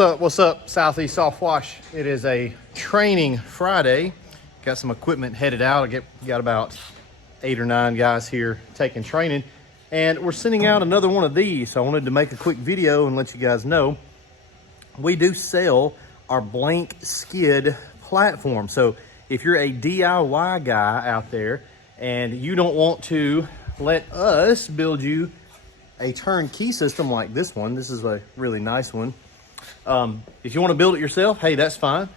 What's up, Southeast Softwash? It is a training Friday. Got some equipment headed out. Got about 8 or 9 guys here taking training, and we're sending out another one of these. So I wanted to make a quick video and let you guys know we do sell our blank skid platform. So if you're a DIY guy out there and you don't want to let us build you a turnkey system like this one, this is a really nice one. If you want to build it yourself, hey, that's fine.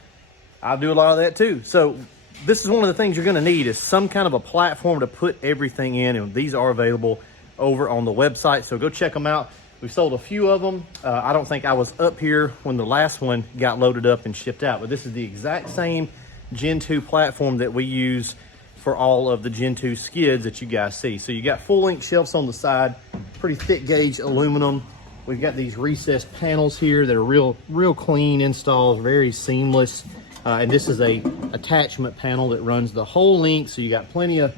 I do a lot of that too. So this is one of the things you're going to need is some kind of a platform to put everything in, and these are available over on the website. So go check them out. We've sold a few of them. I don't think I was up here when the last one got loaded up and shipped out, but this is the exact same Gen 2 platform that we use for all of the Gen 2 skids that you guys see. So you got full length shelves on the side, pretty thick gauge aluminum. We've got these recessed panels here that are real clean installs, very seamless. And this is a attachment panel that runs the whole length. So you got plenty of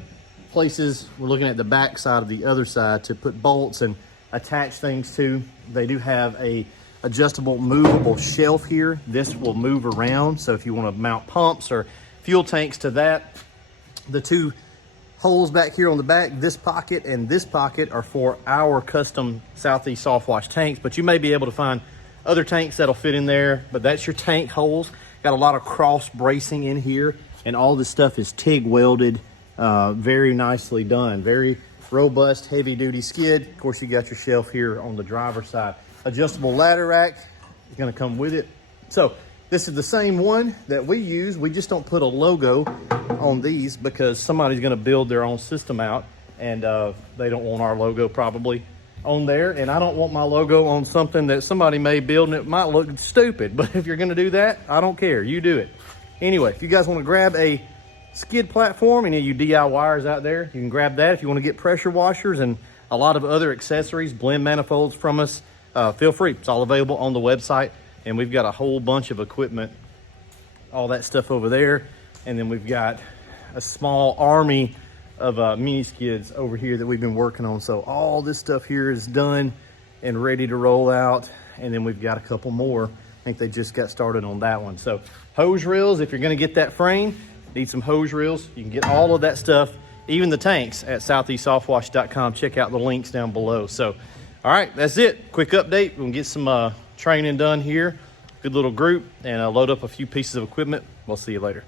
places. We're looking at the back side of the other side to put bolts and attach things to. They do have a adjustable movable shelf here. This will move around. So if you want to mount pumps or fuel tanks to that, the two holes back here on the back, this pocket and this pocket, are for our custom Southeast Softwash tanks, but you may be able to find other tanks that'll fit in there, but that's your tank holes. Got a lot of cross bracing in here, and all this stuff is TIG welded, very nicely done, very robust, heavy duty skid. Of course, you got your shelf here on the driver's side. Adjustable ladder rack is gonna come with it. So this is the same one that we use. We just don't put a logo on these because somebody's gonna build their own system out, and they don't want our logo probably on there, and I don't want my logo on something that somebody may build and it might look stupid. But if you're gonna do that, I don't care, you do it. Anyway, if you guys wanna grab a skid platform, any of you DIYers out there, you can grab that. If you wanna get pressure washers and a lot of other accessories, blend manifolds from us, feel free. It's all available on the website, and we've got a whole bunch of equipment, all that stuff over there. And then we've got a small army of mini skids over here that we've been working on. So all this stuff here is done and ready to roll out. And then we've got a couple more. I think they just got started on that one. So hose reels, if you're gonna get that frame, need some hose reels. You can get all of that stuff, even the tanks, at southeastsoftwash.com. Check out the links down below. So, all right, that's it. Quick update. We'll get some training done here. Good little group, and load up a few pieces of equipment. We'll see you later.